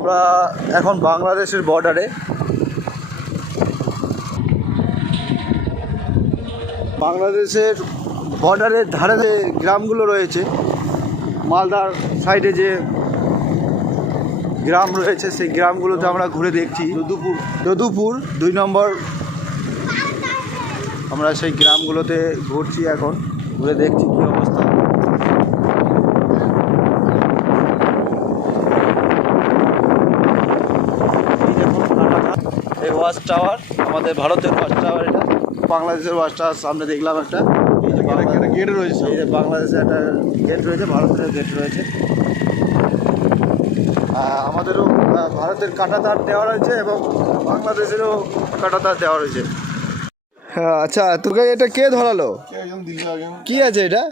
আমরা এখন বাংলাদেশের বর্ডারে। বাংলাদেশের বর্ডারের ধারে যে গ্রামগুলো রয়েছে, মালদার সাইডে যে গ্রাম রয়েছে সেই গ্রামগুলোতে আমরা ঘুরে দেখছি। যদুপুর 2 নম্বর, আমরা সেই গ্রামগুলোতে ঘুরছি, এখন ঘুরে দেখছি কী অবস্থা। এই ওয়াচ টাওয়ার আমাদের ভারতের ওয়াচ টাওয়ার, এটা বাংলাদেশের ওয়াচ টাওয়ার। সামনে দেখলাম একটা এই যে একটা গেট রয়েছে, এই যে বাংলাদেশে একটা গেট রয়েছে, ভারতের গেট রয়েছে। আমাদেরও ভারতের কাঁটাতার দেওয়া রয়েছে এবং বাংলাদেশেরও কাঁটাতার দেওয়া রয়েছে। আচ্ছা, তোকে এটা কে ধরালো? কি আছে এটা?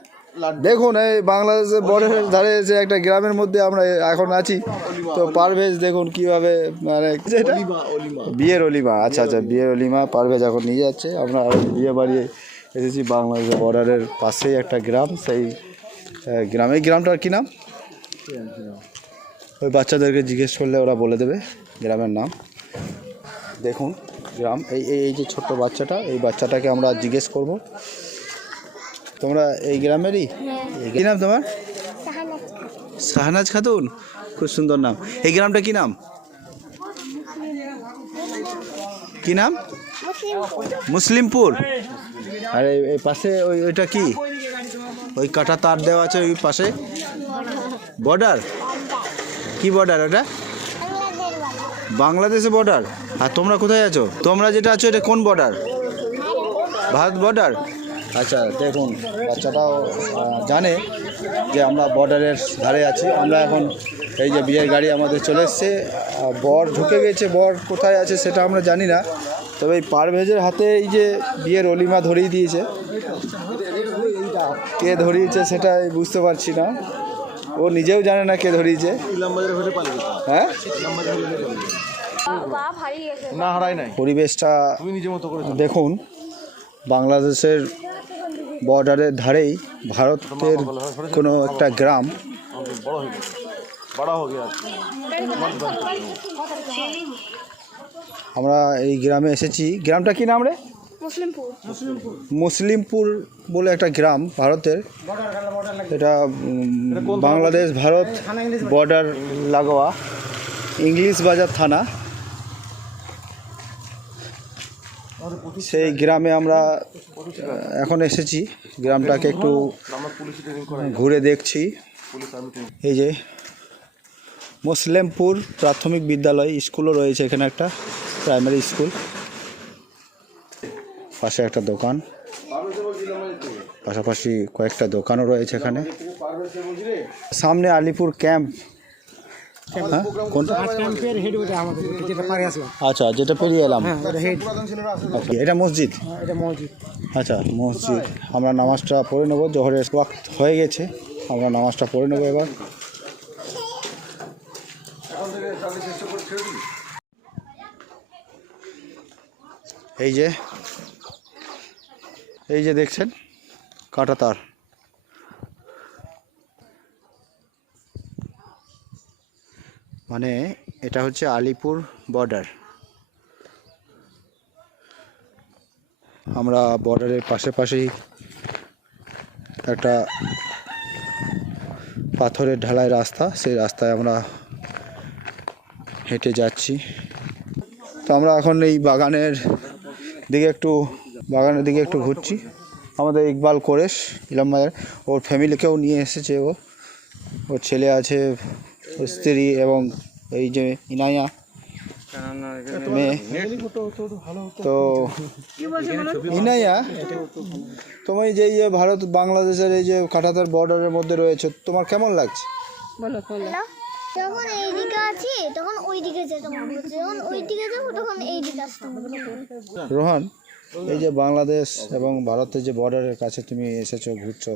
দেখুন, এই বাংলাদেশের বর্ডারের ধারে যে একটা গ্রামের মধ্যে আমরা এখন আছি। তো পারভেজ দেখুন কীভাবে, মানে বিয়ের অলিমা। আচ্ছা আচ্ছা, বিয়ের অলিমা পারভেজ এখন নিয়ে যাচ্ছে। আমরা বিয়ে বাড়ি এসেছি বাংলাদেশের বর্ডারের পাশেই একটা গ্রাম। সেই গ্রামটার কী নাম? ওই বাচ্চাদেরকে জিজ্ঞেস করলে ওরা বলে দেবে গ্রামের নাম। দেখুন গ্রাম, এই যে ছোট্ট বাচ্চাটা, এই বাচ্চাটাকে আমরা জিজ্ঞেস করব, তোমরা এই গ্রামেরই? কী নাম তোমার? শাহনাজ খাতুন, খুব সুন্দর নাম। এই গ্রামটা কী নাম? কী নাম? মুসলিমপুর। আর এই পাশে ওইটা কি? ওই কাঁটা তার দেওয়া আছে ওই পাশে, বর্ডার। কি বর্ডার ওটা? বাংলাদেশের বর্ডার। আর তোমরা কোথায় আছো? তোমরা যেটা আছো এটা কোন বর্ডার? ভারত বর্ডার। আচ্ছা, দেখুন বাচ্চাটাও জানে যে আমরা বর্ডারের ধারে আছি। আমরা এখন এই যে বিয়ের গাড়ি আমাদের চলে এসছে, বর ঢুকে গেছে। বর কোথায় আছে সেটা আমরা জানি না, তবে এই পারভেজের হাতে এই যে বিয়ের অলিমা ধরিয়ে দিয়েছে। কে ধরিয়েছে সেটাই বুঝতে পারছি না, ও নিজেও জানে না কে ধরিয়েছে। হ্যাঁ, পরিবেশটা দেখুন। বাংলাদেশের বর্ডারের ধারেই ভারতের কোনো একটা গ্রাম। আমরা এই গ্রামে এসেছি। গ্রামটা কি নাম রে? মুসলিমপুর বলে একটা গ্রাম ভারতের। এটা বাংলাদেশ ভারত বর্ডার লাগোয়া, ইংলিশ বাজার থানা। সেই গ্রামে আমরা এখন এসেছি। গ্রামটাকে একটু ঘুরে দেখছি। এই যে মুসলিমপুর প্রাথমিক বিদ্যালয়, স্কুলও রয়েছে এখানে, একটা প্রাইমারি স্কুল। পাশে একটা দোকান, পাশাপাশি কয়েকটা দোকানও রয়েছে এখানে। সামনে আলিপুর ক্যাম্প। হ্যাঁ, কোনটা? আচ্ছা, যেটা পেরিয়ে এলাম। এটা মসজিদ। আচ্ছা, মসজিদ। আমরা নামাজটা পড়ে নেবো, জোহরের ওয়াক্ত হয়ে গেছে, আমরা নামাজটা পড়ে নেবো এবার। এই যে দেখছেন কাঁটাতার। মানে এটা হচ্ছে আলিপুর বর্ডার। আমরা বর্ডারের পাশাপাশি একটা পাথরের ঢালাই রাস্তা, সেই রাস্তায় আমরা হেঁটে যাচ্ছি। তো আমরা এখন এই বাগানের দিকে একটু ঘুরছি। আমাদের ইকবাল কোরেশ ইলামবাজার, ওর ফ্যামিলিকেও নিয়ে এসেছে। ওর ছেলে আছে, ওর স্ত্রী এবং এই যে ইনায়া মেয়ে। তো ইনায়া, তুমি যে ভারত বাংলাদেশের এই যে কাঁটাতার বর্ডারের মধ্যে রয়েছে, তোমার কেমন লাগছে? যখন এইদিকে আছি তখন ওইদিকে যেতে মনে হচ্ছে, যখন ওইদিকে যাবো তখন এইদিকে আসতে মনে হচ্ছে। রোহান, এই যে বাংলাদেশ এবং ভারতের যে বর্ডারের কাছে তুমি এসেছো, ঘুরছো,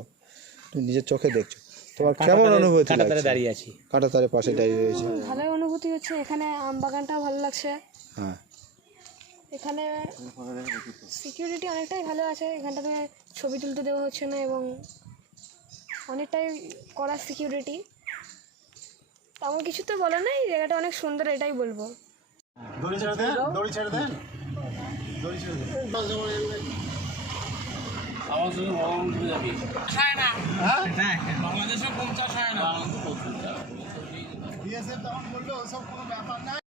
তুমি নিজের চোখে দেখছো, তোমার কেমন অনুভূতি লাগছে? কাঁটাতারের পাশে দাঁড়িয়ে রয়েছে। ভালোই অনুভূতি হচ্ছে। এখানে আম বাগানটাও ভালো লাগছে। হ্যাঁ, এখানে সিকিউরিটি অনেকটাই ভালো আছে। এখানটাতে ছবি তুলতে দেওয়া হচ্ছে না এবং অনেকটাই কড়া সিকিউরিটি। তেমন কিছু তো বলা নেই, জায়গাটা অনেক সুন্দর, এটাই বলবো। দড়ি ছেড়ে দেন, দড়ি ছেড়ে দেন, দড়ি ছেড়ে দেন। আমার সঙ্গে ভগবান ঘুরে যাবি হ্যাঁ বাংলাদেশে 50 হয় না বিএসএফ তখন বললো ওসব কোনো ব্যাপার না।